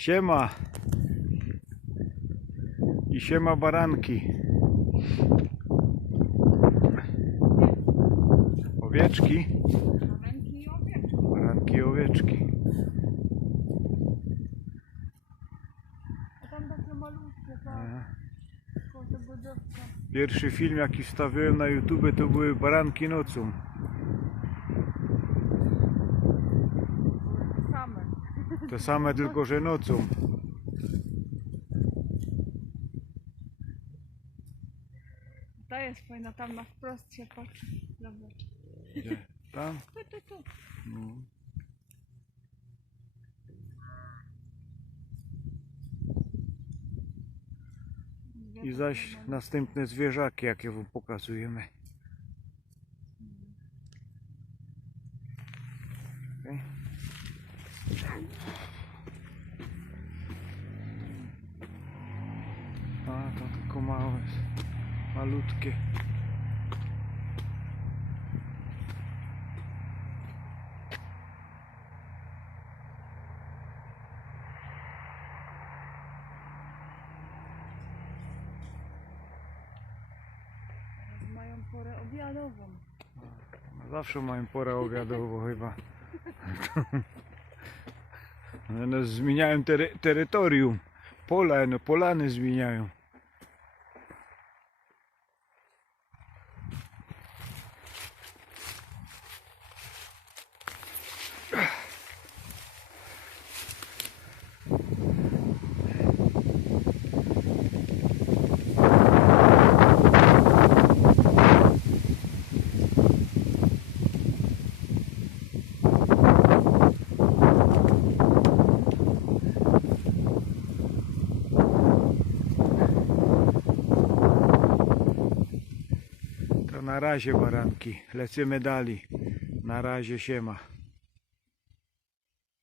Siema. I siema baranki. Owieczki. Baranki i owieczki. Pierwszy film jaki wstawiłem na YouTube to były baranki nocą. Były te same. Te same tylko, że nocą. Ta jest fajna, tam na wprost się patrzy. Zobacz. Gdzie? Tam? Tu, tu, tu. No. I zaś następne zwierzaki, jakie wam pokazujemy. Okej. A, to tylko małe, malutkie. Mają porę obiadową. Zawsze mają porę obiadową chyba. One zmieniają tery terytorium. Pola, no polany zmieniają. Na razie baranki. Lecimy dalej. Na razie siema.